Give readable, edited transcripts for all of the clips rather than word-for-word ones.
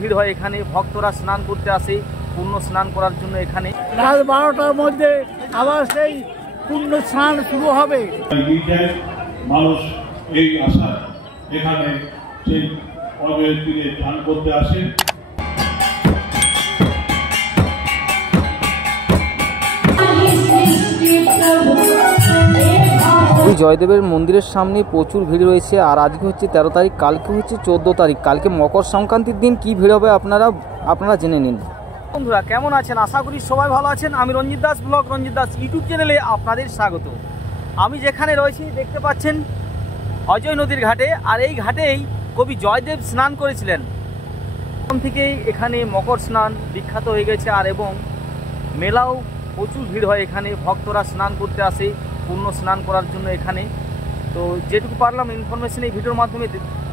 ভিড় হয় এখানে, ভক্তরা স্নান করতে আসে, পূর্ণ স্নান করার জন্য এখানে। রাত 12টার মধ্যে আবার সেই পূর্ণ স্নান শুরু হবে। মানুষ এই আশা এখানে সেই পর্বের তীরে স্নান করতে আসে। জয়দেবের মন্দিরের সামনে প্রচুর ভিড় রয়েছে। আর আজকে হচ্ছে 13 তারিখ, কালকে হচ্ছে 14 তারিখ। কালকে মকর সংক্রান্তির দিন কি ভিড় হবে আপনারা জেনে নিন। বন্ধুরা কেমন আছেন? আশা করি সবাই ভালো আছেন। আমি রঞ্জিত দাস ব্লগ, রঞ্জিত দাস ইউটিউব চ্যানেলে আপনাদের স্বাগত। আমি যেখানে রয়েছি দেখতে পাচ্ছেন অজয় নদীর ঘাটে। আর এই ঘাটেই কবি জয়দেব স্নান করেছিলেন। প্রথম থেকেই এখানে মকর স্নান বিখ্যাত হয়ে গেছে। আর এবং মেলাও প্রচুর ভিড় হয় এখানে, ভক্তরা স্নান করতে আসে পূর্ণ স্নান করার জন্য এখানে। তো যেটুকু পারলাম ইনফরমেশন এই ভিডিওর মাধ্যমে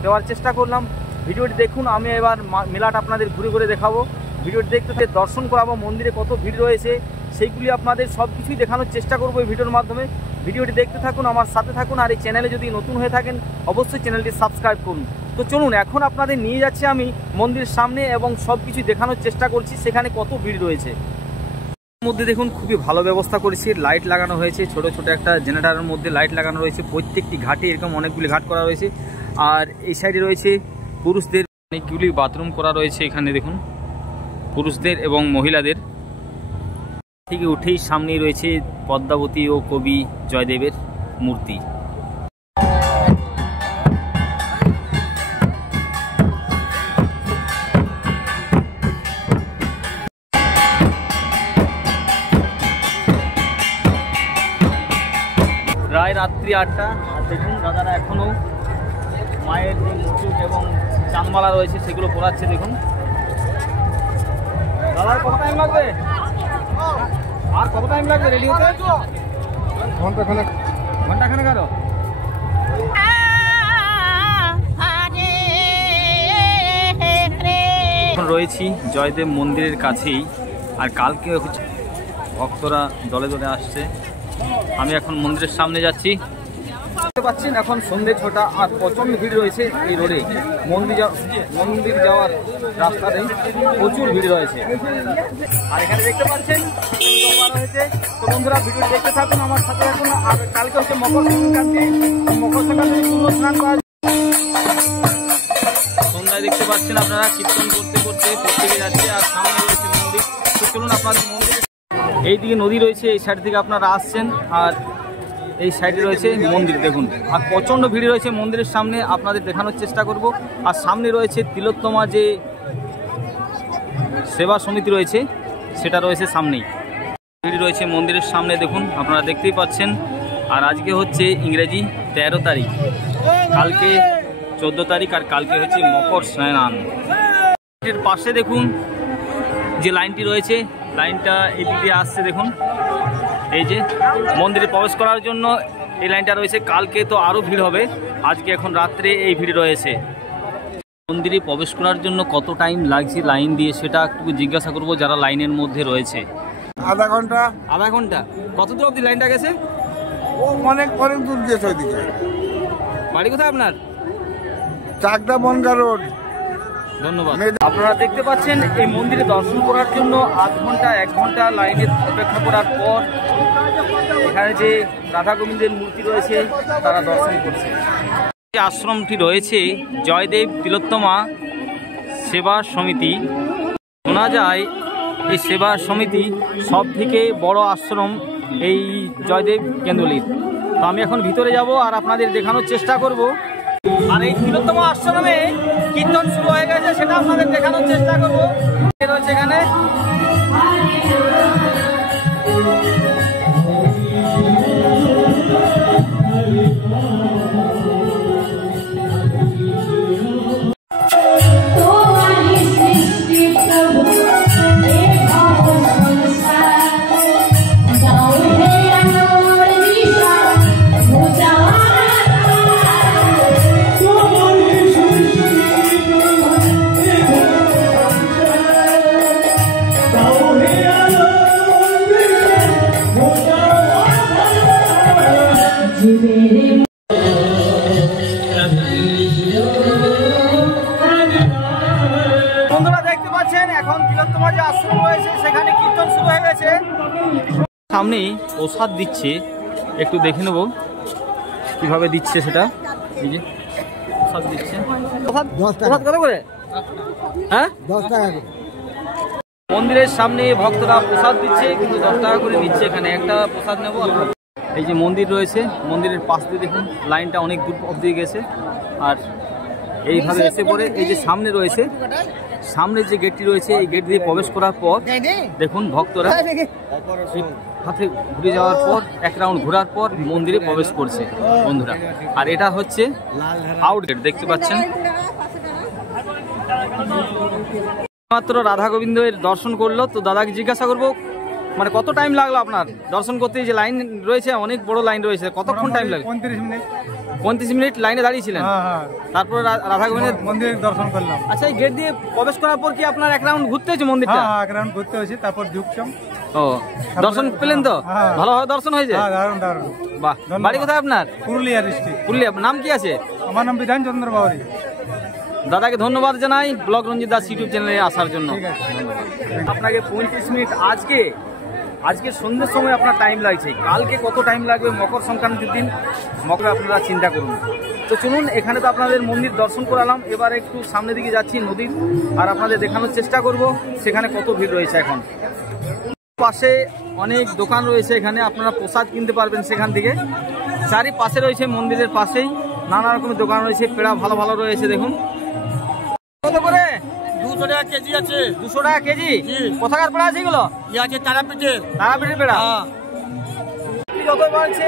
দেওয়ার চেষ্টা করলাম। ভিডিওটি দেখুন, আমি এবার মেলাটা আপনাদের ঘুরে ঘুরে দেখাবো। ভিডিওটি দেখতে দর্শন করাবো, মন্দিরে কত ভিড় রয়েছে সেইগুলি আপনাদের সব কিছুই দেখানোর চেষ্টা করবো এই ভিডিওর মাধ্যমে। ভিডিওটি দেখতে থাকুন, আমার সাথে থাকুন। আর এই চ্যানেলে যদি নতুন হয়ে থাকেন অবশ্যই চ্যানেলটি সাবস্ক্রাইব করুন। তো চলুন, এখন আপনাদের নিয়ে যাচ্ছি আমি মন্দিরের সামনে এবং সব কিছু দেখানোর চেষ্টা করছি সেখানে কত ভিড় রয়েছে। মধ্যে দেখুন খুবই ভালো ব্যবস্থা করেছে, লাইট লাগানো হয়েছে, ছোট ছোট একটা জেনারেটরের মধ্যে লাইট লাগানো রয়েছে। প্রত্যেকটি ঘাটে এরকম অনেকগুলি ঘাট করা রয়েছে। আর এই সাইডে রয়েছে পুরুষদের অনেকগুলি বাথরুম করা রয়েছে এখানে দেখুন, পুরুষদের এবং মহিলাদের। থেকে উঠেই সামনেই রয়েছে পদ্মাবতী ও কবি জয়দেবের মূর্তি। প্রায় রাত্রি 8টা। আর দেখুন দাদারা এখনও মায়ের যে মুকুট এবং চাঁদমালা রয়েছে সেগুলো পরাচ্ছে। দেখুন দাদা, কত টাইম লাগবে? আর কত টাইম লাগবে রেডি হতে? ঘন্টাখানেক আরো। এখন রয়েছি জয়দেব মন্দিরের কাছেই। আর কালকে ভক্তরা দলে দলে আসছে। আমি এখন মন্দিরের সামনে যাচ্ছি। দেখতে পাচ্ছেন এখন সন্ধ্যে 6টা। আর প্রচণ্ড ভিড় রয়েছে এই রোডে। মন্দির যাওয়ার রাস্তাতে প্রচুর ভিড় রয়েছে। আর এখানে দেখতে পাচ্ছেন হয়েছে। তো বন্ধুরা ভিডিও দেখতে থাকুন, আমার সাথে থাকুন। আর কালকে হচ্ছে মকর সংক্রান্তি। পূর্ণ স্নান করা সন্ধ্যায় দেখতে পাচ্ছেন আপনারা কীর্তন করতে করতে প্রত্যেকে যাচ্ছে। আর সামনে রয়েছে মন্দির। তো চলুন আপনাদের মন্দির। এইদিকে নদী রয়েছে, এই সাইড থেকে আপনারা আসছেন। আর এই সাইডে রয়েছে মন্দির দেখুন। আর প্রচণ্ড ভিড় রয়েছে মন্দিরের সামনে, আপনাদের দেখানোর চেষ্টা করব। আর সামনে রয়েছে তিলোত্তমা যে সেবা সমিতি রয়েছে সেটা রয়েছে সামনেই। ভিড় রয়েছে মন্দিরের সামনে দেখুন, আপনারা দেখতেই পাচ্ছেন। আর আজকে হচ্ছে ইংরেজি 13 তারিখ, কালকে 14 তারিখ। আর কালকে হচ্ছে মকর স্নান। এর পাশে দেখুন যে লাইনটি রয়েছে, লাইনটা এদিক দিয়ে আসছে দেখুন। এই যে মন্দিরে প্রবেশ করার জন্য এই লাইনটা রয়েছে। কালকে তো আরও ভিড় হবে, আজকে এখন রাত্রে এই ভিড় রয়েছে। মন্দিরে প্রবেশ করার জন্য কত টাইম লাগছে লাইন দিয়ে সেটা একটু জিজ্ঞাসা করব যারা লাইনের মধ্যে রয়েছে। আধা ঘন্টা। আধা ঘন্টা? কত দূর অবধি লাইনটা গেছে? ও অনেক দূর গেছে ওইদিকে। বাড়ি কোথায় আপনার? চাকদা বনগা রোড। ধন্যবাদ। আপনারা দেখতে পাচ্ছেন এই মন্দিরে দর্শন করার জন্য আধ ঘন্টা 1 ঘন্টা লাইনে অপেক্ষা করার পর এখানে যে রাধা গোবিন্দের মূর্তি রয়েছে তারা দর্শন করছে। যে আশ্রমটি রয়েছে জয়দেব তিলোত্তমা সেবা সমিতি, শোনা যায় এই সেবা সমিতি সব থেকে বড় আশ্রম এই জয়দেব কেন্দ্রলির। তো আমি এখন ভিতরে যাব আর আপনাদের দেখানোর চেষ্টা করব। আর এই তিলোত্তমা আশ্রমে কীর্তন শুরু হয়ে গেছে, সেটা আপনাদের দেখানোর চেষ্টা করবো। রয়েছে এখানে যে আশ্রম রয়েছে সেখানে কীর্তন শুরু হয়ে গেছে। সামনেই প্রসাদ দিচ্ছে, একটু দেখে নেব কিভাবে দিচ্ছে সেটা। এই যে প্রসাদ দিচ্ছে, প্রসাদ কত করে? হ্যাঁ 10 টাকা করে। মন্দিরের সামনে ভক্তরা প্রসাদ দিচ্ছে, কিন্তু 10 টাকা করে নিচ্ছে। এখানে একটা প্রসাদ নেবো। এই যে মন্দির রয়েছে, মন্দিরের পাশ দিয়ে দেখুন লাইনটা অনেক দূর অবধি গেছে। আর এইভাবে এসে পড়ে এই যে সামনে রয়েছে, সামনে যে গেটটি রয়েছে এই গেট দিয়ে প্রবেশ করার পর দেখুন ভক্তরা হাতে ঘুরে যাওয়ার পর এক রাউন্ড ঘোরার পর মন্দিরে প্রবেশ করছে বন্ধুরা। আর এটা হচ্ছে আউট গেট, দেখতে পাচ্ছেন। মাত্র রাধা গোবিন্দের দর্শন করলো, তো দাদাকে জিজ্ঞাসা করবো মানে কত টাইম লাগলো আপনার দর্শন করতে? যে লাইন রয়েছে, অনেক বড় লাইন রয়েছে, কতক্ষণ টাইম লাগলো? 35 মিনিট। 35 মিনিট লাইনে দাঁড়িয়েছিলেন? তারপরে রাধা গোবিন্দের মন্দির দর্শন করলাম। আচ্ছা, এই গেট দিয়ে প্রবেশ করার পর কি আপনার এক রাউন্ড ঘুরতে হয়েছে মন্দিরটা? হ্যাঁ, এক রাউন্ড ঘুরতে হয়েছে, তারপর ঢুকলাম। ও, দর্শন পেলেন তো? হ্যাঁ। ভালোভাবে দর্শন হয়েছে? হ্যাঁ, দারুণ দারুণ। বাহ। বাড়ি কোথায় আপনার? পুরুলিয়া ডিস্ট্রিক্ট। পুরুলিয়া। নাম কি আছে? আমার নাম বিধান চন্দ্র বাউরি। দাদাকে ধন্যবাদ জানাই ব্লগ রঞ্জিত দাস ইউটিউব চ্যানেলে আসার জন্য। ঠিক আছে। আপনাকে 35 মিনিট আজকে সন্ধ্যের সময় আপনার টাইম লাগছে, কালকে কত টাইম লাগবে মকর সংক্রান্তির দিন মকরে আপনারা চিন্তা করুন। তো চলুন, এখানে তো আপনাদের মন্দির দর্শন করালাম, এবার একটু সামনের দিকে যাচ্ছি নদীর, আর আপনাদের দেখানোর চেষ্টা করব সেখানে কত ভিড় রয়েছে। এখন পাশে অনেক দোকান রয়েছে, এখানে আপনারা প্রসাদ কিনতে পারবেন সেখান থেকে। চারিপাশে রয়েছে মন্দিরের পাশেই নানা রকমের দোকান রয়েছে, পেড়া ভালো ভালো রয়েছে দেখুন। কত করে? 200 টাকা কেজি আছে। 200 টাকা কেজি? কোথাকার পেড়া আছে এগুলো? আছে তারাপীঠের। তারাপীঠের পেড়া। যত বাড়ছে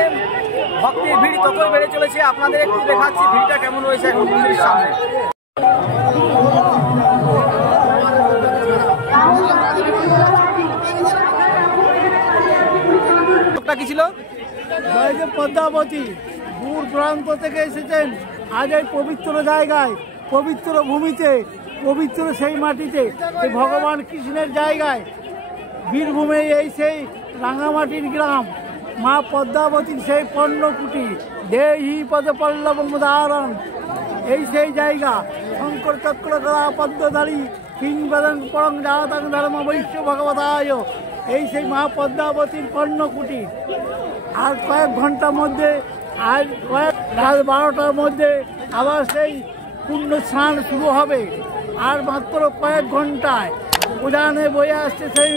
ভক্তের ভিড় ততই বেড়ে চলেছে। আপনাদের একটু দেখাচ্ছি ভিড়টা কেমন রয়েছে এখন মন্দিরের সামনে। কি ছিল? পদ্মাবতী দূর দূরান্ত থেকে এসেছেন আজ এই পবিত্র জায়গায়, পবিত্র ভূমিতে, পবিত্র সেই মাটিতে, এই ভগবান কৃষ্ণের জায়গায়, বীরভূমে এই সেই রাঙামাটির গ্রাম, মা পদ্মাবতীর সেই পর্ণকুটি, দেহি পদপল্লবমুদাহরণ, এই সেই জায়গা। শঙ্কর চক্র করা পদ্মধারী কিংবদন পরং জাতাং ধর্ম বৈশ্য ভগবতায়, এই সেই মা পদ্মাবতীর পর্ণকুটি। আর কয়েক ঘন্টার মধ্যে, আজ রাত 12টার মধ্যে আবার সেই পুণ্য স্নান শুরু হবে। আর মাত্র কয়েক ঘন্টায় উজানে বয়ে আসছে সেই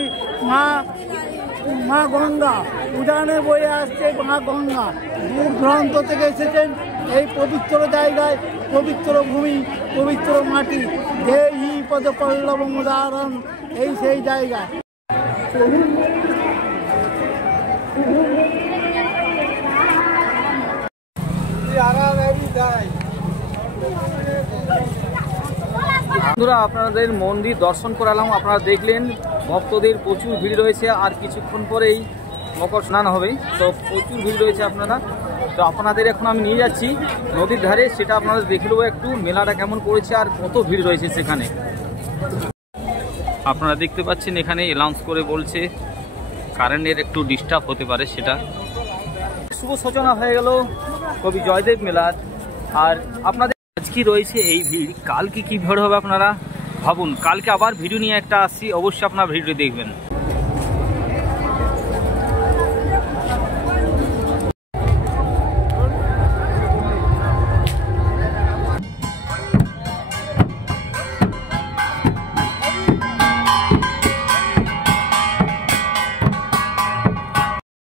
মা গঙ্গা, উজানে বয়ে আসছে মা গঙ্গা। দূর দূরান্ত থেকে এসেছেন এই পবিত্র জায়গায়, পবিত্র ভূমি, পবিত্র মাটি, দেহি পদপল্লবমুদাহরণ, এই সেই জায়গা। বন্ধুরা, আপনাদের মন্দির দর্শন করালাম, আপনারা দেখলেন ভক্তদের প্রচুর ভিড় রয়েছে। আর কিছুক্ষণ পরেই মকর স্নান হবে, তো প্রচুর ভিড় রয়েছে আপনারা। তো আপনাদের এখন আমি নিয়ে যাচ্ছি নদীর ধারে, সেটা আপনাদের দেখে নেবো একটু মেলাটা কেমন পড়েছে আর কত ভিড় রয়েছে সেখানে। আপনারা দেখতে পাচ্ছেন এখানে অ্যানাউন্স করে বলছে কারেন্টের একটু ডিস্টার্ব হতে পারে, সেটা। শুভ সূচনা হয়ে গেল কবি জয়দেব মেলার। আর আপনাদের আজকে রয়েছে এই ভিড়, কালকে কি ভিড় হবে আপনারা ভাবুন। কালকে আবার ভিডিও নিয়ে একটা আসছি, অবশ্যই আপনারা ভিডিও দেখবেন।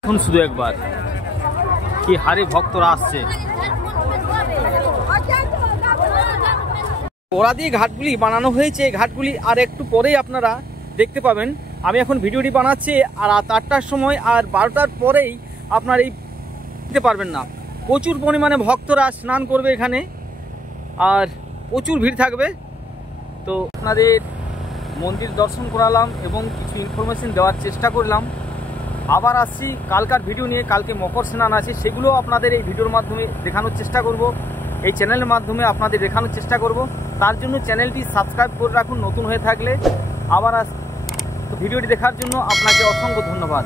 এখন শুধু একবার কি হারে ভক্তরা আসছে। ওরা দিয়ে ঘাটগুলি বানানো হয়েছে, এই ঘাটগুলি আর একটু পরেই আপনারা দেখতে পাবেন। আমি এখন ভিডিওটি বানাচ্ছি আর রাত 8টার সময়, আর 12টার পরেই আপনার এই দিতে পারবেন না। প্রচুর পরিমাণে ভক্তরা স্নান করবে এখানে, আর প্রচুর ভিড় থাকবে। তো আপনাদের মন্দির দর্শন করালাম এবং কিছু ইনফরমেশন দেওয়ার চেষ্টা করলাম। আবার আসছি কালকার ভিডিও নিয়ে, কালকে মকর স্নান আছে, সেগুলো আপনাদের এই ভিডিওর মাধ্যমে দেখানোর চেষ্টা করব, এই চ্যানেলের মাধ্যমে আপনাদের দেখানোর চেষ্টা করব। তার জন্য চ্যানেলটি সাবস্ক্রাইব করে রাখুন নতুন হয়ে থাকলে। আবার ভিডিওটি দেখার জন্য আপনাকে অসংখ্য ধন্যবাদ।